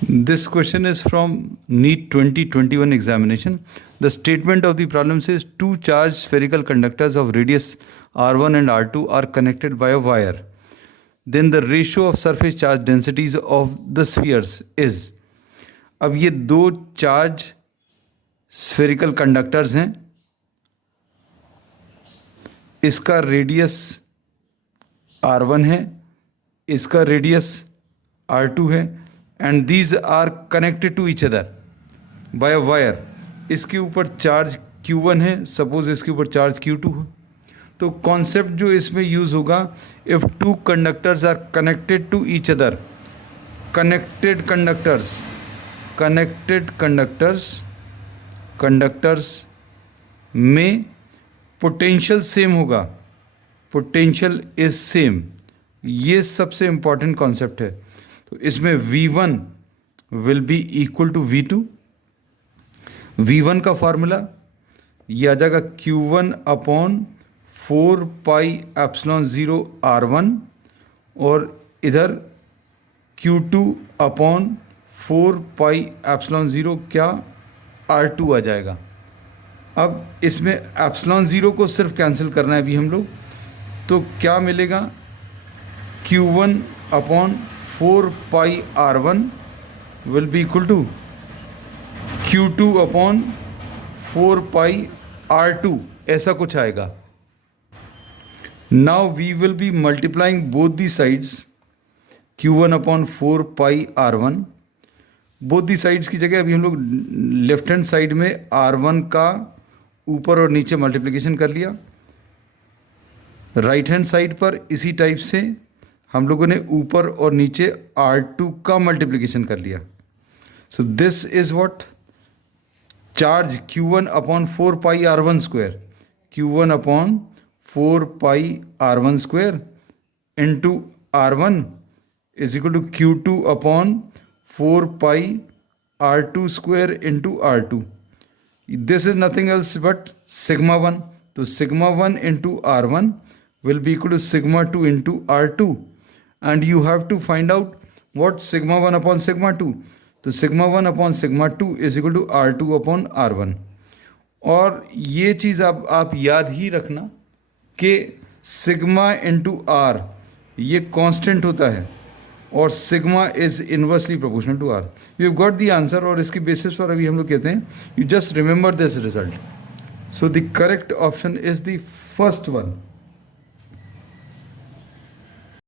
This question is from NEET 2021 examination. The statement of the problem says two charged spherical conductors of radius R1 and R2 are connected by a wire. Then the ratio of surface charge densities of the spheres is. अब ये दो charge spherical conductors हैं, इसका radius R1 है, इसका radius R2 है, and these are connected to each other by a wire. इसके ऊपर चार्ज Q1 है, सपोज इसके ऊपर चार्ज Q2 है. तो कॉन्सेप्ट जो इसमें यूज़ होगा, if two conductors are connected to each other, connected conductors में पोटेंशियल सेम होगा, पोटेंशियल इज सेम. ये सबसे इंपॉर्टेंट कॉन्सेप्ट है. तो इसमें V1 will be equal to V2. V1 का फॉर्मूला ये आ जाएगा Q1 upon 4 pi epsilon 0 R1 और इधर Q2 अपॉन 4 पाई एप्सिलॉन 0 क्या R2 आ जाएगा. अब इसमें एप्सिलॉन 0 को सिर्फ कैंसिल करना है अभी हम लोग. तो क्या मिलेगा, Q1 upon 4 pi R1 will be equal to Q2 upon 4 pi R2, ऐसा कुछ आएगा. Now we will be multiplying both the sides. Q1 upon 4 pi R1, both the sides की जगह अभी हम लोग लेफ्ट हैंड साइड में R1 का ऊपर और नीचे मल्टीप्लिकेशन कर लिया. राइट हैंड साइड पर इसी टाइप से हम लोगों ने ऊपर और नीचे R2 का मल्टीप्लिकेशन कर लिया. So this is what charge Q1 upon 4 pi R1 square, Q1 upon 4 pi R1 square into R1 is equal to Q2 upon 4 pi R2 square into R2. This is nothing else but sigma 1. तो sigma 1 into R1 will be equal to sigma 2 into R2, and you have to find out what sigma 1 upon sigma 2. तो sigma 1 upon sigma 2 is equal to R2 upon R1. और ये चीज़ आप याद ही रखना कि sigma into R ये constant होता है और sigma is inversely proportional to R. You got the answer. और इसके बेसिस पर अभी हम लोग कहते हैं you just remember this result. So the correct option is the first one.